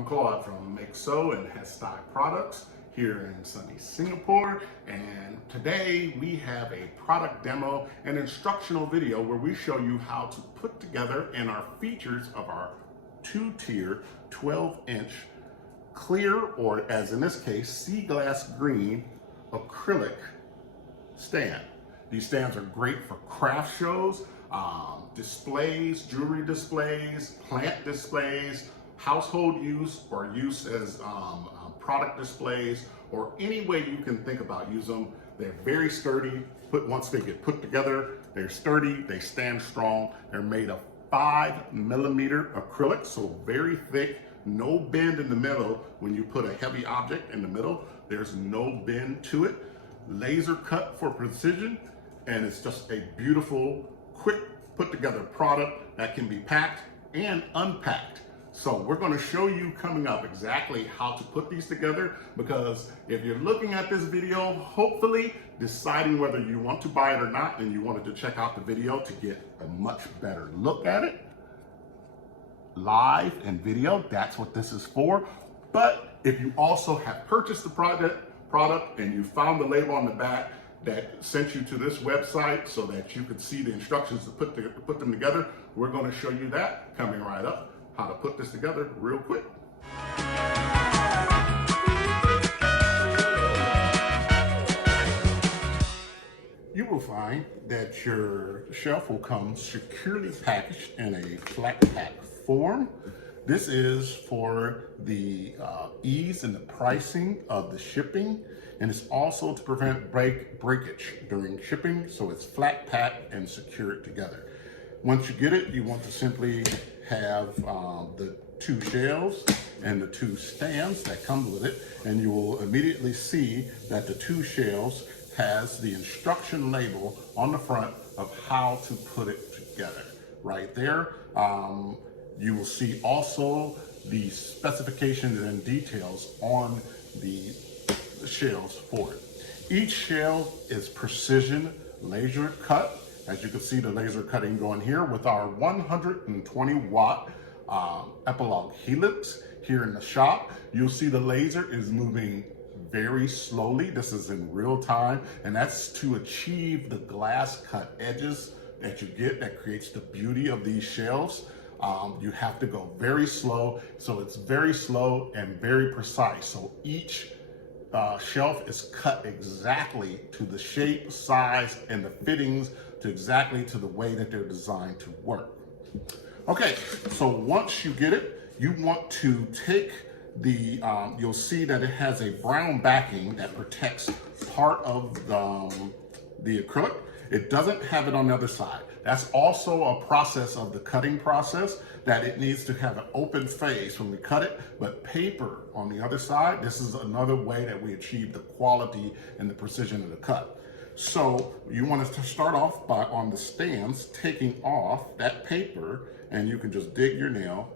I'm Claude from Makeso and Products here in sunny Singapore, and today we have a product demo and instructional video where we show you how to put together and our features of our two-tier 12-inch clear, or as in this case, sea glass green acrylic stand. These stands are great for craft shows, displays, jewelry displays, plant displays, household use, or use as product displays, or any way you can think about use them. They're very sturdy. Once they get put together, they're sturdy, they stand strong. They're made of 5mm acrylic, so very thick, no bend in the middle. When you put a heavy object in the middle, there's no bend to it. Laser cut for precision, and it's just a beautiful, quick put together product that can be packed and unpacked. So we're going to show you coming up exactly how to put these together, because if you're looking at this video, hopefully deciding whether you want to buy it or not, and you wanted to check out the video to get a much better look at it, live and video, that's what this is for. But if you also have purchased the product and you found the label on the back that sent you to this website so that you could see the instructions to put them together, we're going to show you that coming right up, how to put this together real quick. You will find that your shelf will come securely packaged in a flat pack form. This is for the ease and the pricing of the shipping, and it's also to prevent breakage during shipping, so it's flat packed and secured together. Once you get it, you want to simply have the two shelves and the two stands that come with it, and you will immediately see that the two shelves has the instruction label on the front of how to put it together. Right there, you will see also the specifications and details on the shelves for it. Each shelf is precision laser cut. As you can see, the laser cutting going here with our 120 watt epilogue helix here in the shop. You'll see the laser is moving very slowly. This is in real time, and that's to achieve the glass cut edges that you get that creates the beauty of these shelves. You have to go very slow, so it's very slow and very precise. So each shelf is cut exactly to the shape, size, and the fittings to exactly to the way that they're designed to work. Okay, so once you get it, you want to take the, you'll see that it has a brown backing that protects part of the acrylic. It doesn't have it on the other side. That's also a process of the cutting process, that it needs to have an open face when we cut it, but paper on the other side. This is another way that we achieve the quality and the precision of the cut. So you want to start off by, on the stands, taking off that paper, and you can just dig your nail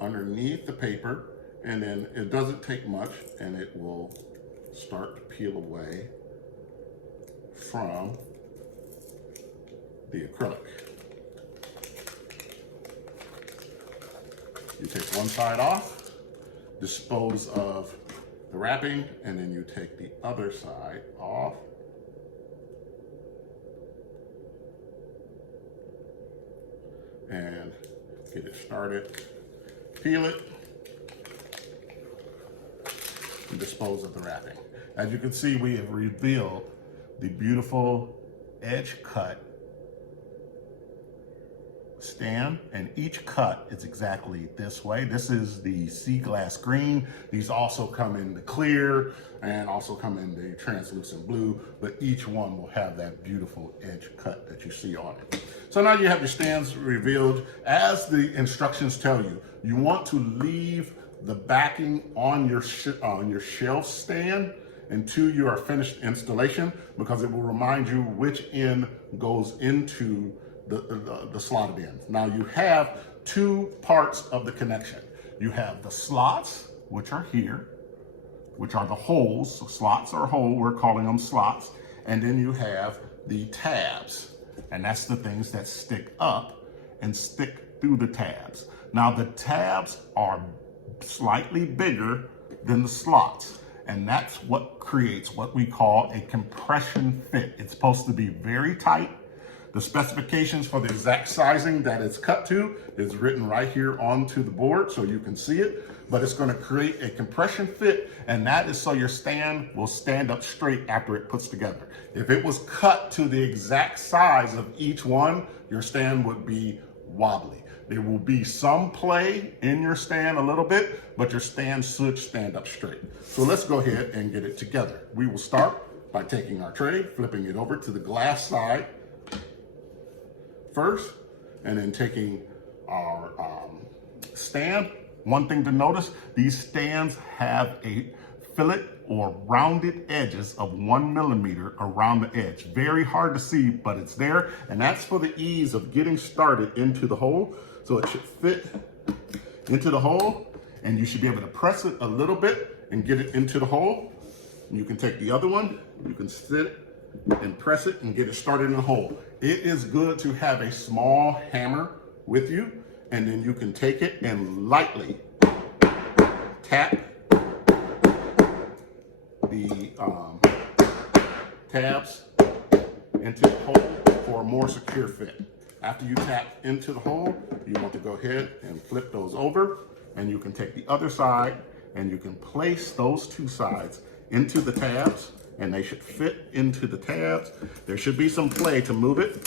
underneath the paper, and then it doesn't take much, and it will start to peel away from the acrylic. You take one side off, dispose of the wrapping, and then you take the other side off. And get it started. Peel it and dispose of the wrapping. As you can see, we have revealed the beautiful edge cut stand, and each cut is exactly this way. This is the sea glass green. These also come in the clear and also come in the translucent blue, but each one will have that beautiful edge cut that you see on it. So now you have your stands revealed. As the instructions tell you, you want to leave the backing on your shelf stand until you are finished installation, because it will remind you which end goes into the slotted ends. Now you have two parts of the connection. You have the slots, which are here, which are the holes. So slots are hole, we're calling them slots. And then you have the tabs, and that's the things that stick up and stick through the tabs. Now the tabs are slightly bigger than the slots. And that's what creates what we call a compression fit. It's supposed to be very tight. The specifications for the exact sizing that it's cut to is written right here onto the board so you can see it, but it's going to create a compression fit, and that is so your stand will stand up straight after it puts together. If it was cut to the exact size of each one, your stand would be wobbly. There will be some play in your stand a little bit, but your stand should stand up straight. So let's go ahead and get it together. We will start by taking our tray, flipping it over to the glass side first, and then taking our stand. One thing to notice, these stands have a fillet or rounded edges of 1 millimeter around the edge. Very hard to see, but it's there, and that's for the ease of getting started into the hole. So it should fit into the hole, and you should be able to press it a little bit and get it into the hole. And you can take the other one, you can sit and press it and get it started in the hole. It is good to have a small hammer with you, and then you can take it and lightly tap the tabs into the hole for a more secure fit. After you tap into the hole, you want to go ahead and flip those over, and you can take the other side and you can place those two sides into the tabs, and they should fit into the tabs. There should be some play to move it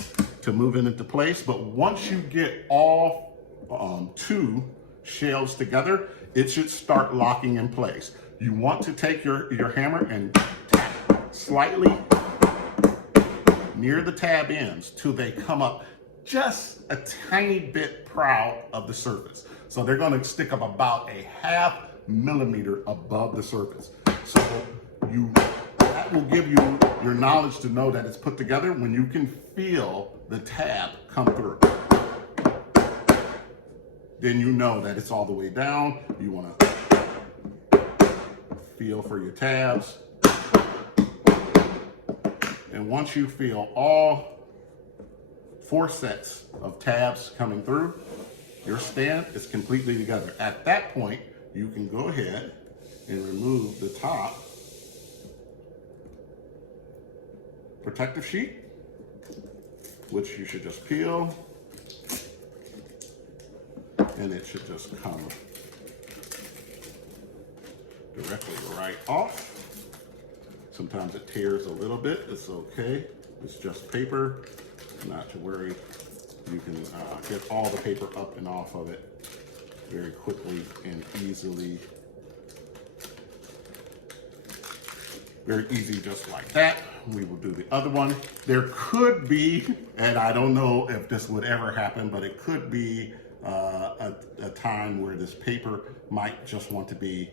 into place, but once you get all two shelves together, it should start locking in place. You want to take your hammer and tap slightly near the tab ends till they come up just a tiny bit proud of the surface. So they're going to stick up about a ½ millimeter above the surface. So that will give you your knowledge to know that it's put together when you can feel the tab come through. Then you know that it's all the way down. You want to feel for your tabs. And once you feel all 4 sets of tabs coming through, your stand is completely together. At that point, you can go ahead and remove the top protective sheet, which you should just peel, and it should just come directly right off. Sometimes it tears a little bit, it's okay. It's just paper, not to worry. You can get all the paper up and off of it very quickly and easily. Very easy, just like that. We will do the other one. There could be, and I don't know if this would ever happen, but it could be a time where this paper might just want to be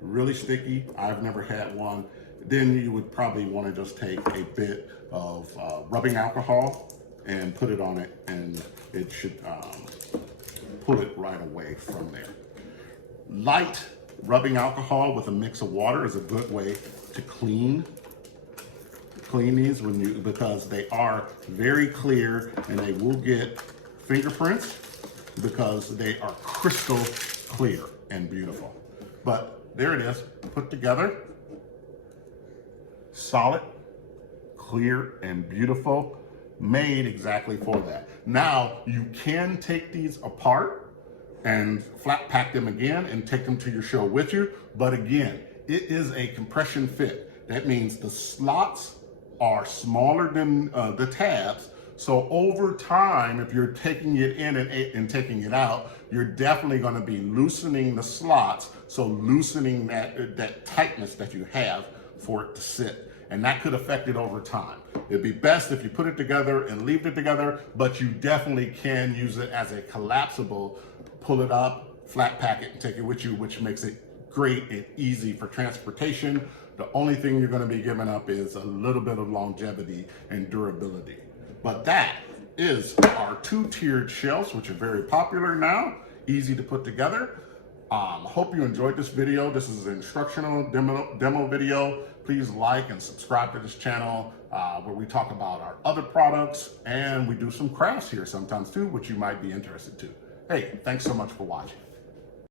really sticky. I've never had one. Then you would probably want to just take a bit of rubbing alcohol and put it on it, and it should pull it right away from there. Light rubbing alcohol with a mix of water is a good way to clean these because they are very clear and they will get fingerprints because they are crystal clear and beautiful. But there it is, put together, solid, clear, and beautiful, made exactly for that. Now you can take these apart and flat pack them again and take them to your show with you. But again, it is a compression fit. That means the slots are smaller than the tabs. So over time, if you're taking it in and taking it out, you're definitely going to be loosening the slots. So loosening that tightness that you have for it to sit. And that could affect it over time. It'd be best if you put it together and leave it together, but you definitely can use it as a collapsible, pull it up, flat pack it and take it with you, which makes it great and easy for transportation. The only thing you're going to be giving up is a little bit of longevity and durability. But that is our 2-tiered shelves, which are very popular now, easy to put together. Hope you enjoyed this video. This is an instructional demo video. Please like and subscribe to this channel where we talk about our other products, and we do some crafts here sometimes too, which you might be interested to. Hey, thanks so much for watching.